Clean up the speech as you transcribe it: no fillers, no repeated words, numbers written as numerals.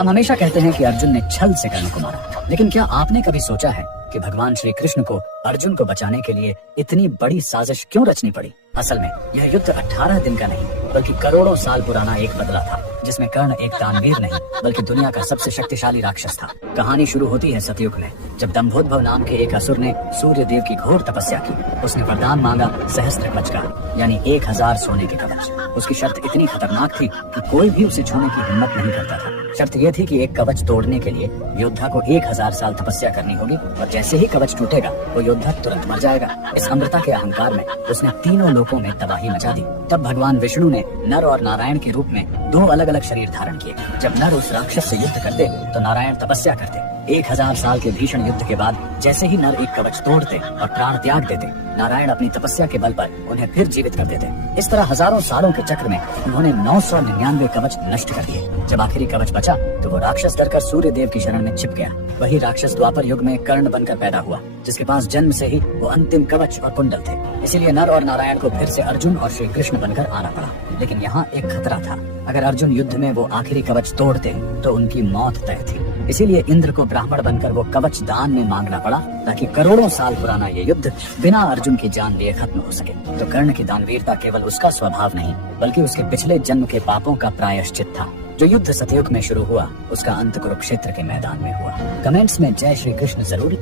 हम हमेशा कहते हैं कि अर्जुन ने छल से कर्ण को मारा, लेकिन क्या आपने कभी सोचा है कि भगवान श्री कृष्ण को अर्जुन को बचाने के लिए इतनी बड़ी साजिश क्यों रचनी पड़ी? असल में यह युद्ध 18 दिन का नहीं बल्कि करोड़ों साल पुराना एक बदला था, जिसमें कर्ण एक दानवीर नहीं बल्कि दुनिया का सबसे शक्तिशाली राक्षस था। कहानी शुरू होती है सतयुग में, जब दंभोद्भव नाम के एक असुर ने सूर्य देव की घोर तपस्या की। उसने वरदान मांगा सहस्त्र कवच का, यानी 1000 सोने के कवच। उसकी शर्त इतनी खतरनाक थी कि कोई भी उसे छूने की हिम्मत नहीं करता था। शर्त यह थी कि एक कवच तोड़ने के लिए योद्धा को 1000 साल तपस्या करनी होगी, और जैसे ही कवच टूटेगा वो योद्धा तुरंत मर जाएगा। इस अमृता के अहंकार में उसने तीनों लोकों में तबाही मचा दी। तब भगवान विष्णु ने नर और नारायण के रूप में 2 अलग अलग शरीर धारण किए। जब नर उस राक्षस से युद्ध करते तो नारायण तपस्या करते। 1000 साल के भीषण युद्ध के बाद जैसे ही नर एक कवच तोड़ते और प्राण त्याग देते, नारायण अपनी तपस्या के बल पर उन्हें फिर जीवित कर देते। इस तरह हजारों सालों के चक्र में उन्होंने 999 कवच नष्ट कर दिए। जब आखिरी कवच बचा तो वो राक्षस डरकर सूर्य देव की शरण में छिप गया। वही राक्षस द्वापर युग में कर्ण बनकर पैदा हुआ, जिसके पास जन्म से ही वो अंतिम कवच और कुंडल थे। इसीलिए नर और नारायण को फिर से अर्जुन और श्री कृष्ण बनकर आना पड़ा। लेकिन यहाँ एक खतरा था, अगर अर्जुन युद्ध में वो आखिरी कवच तोड़ते तो उनकी मौत तय थी। इसीलिए इंद्र को ब्राह्मण बनकर वो कवच दान में मांगना पड़ा, ताकि करोड़ों साल पुराना ये युद्ध बिना अर्जुन की जान लिए खत्म हो सके। तो कर्ण की दानवीरता केवल उसका स्वभाव नहीं बल्कि उसके पिछले जन्म के पापों का प्रायश्चित था। जो युद्ध सतयुग में शुरू हुआ उसका अंत कुरुक्षेत्र के मैदान में हुआ। कमेंट्स में जय श्री कृष्ण जरूर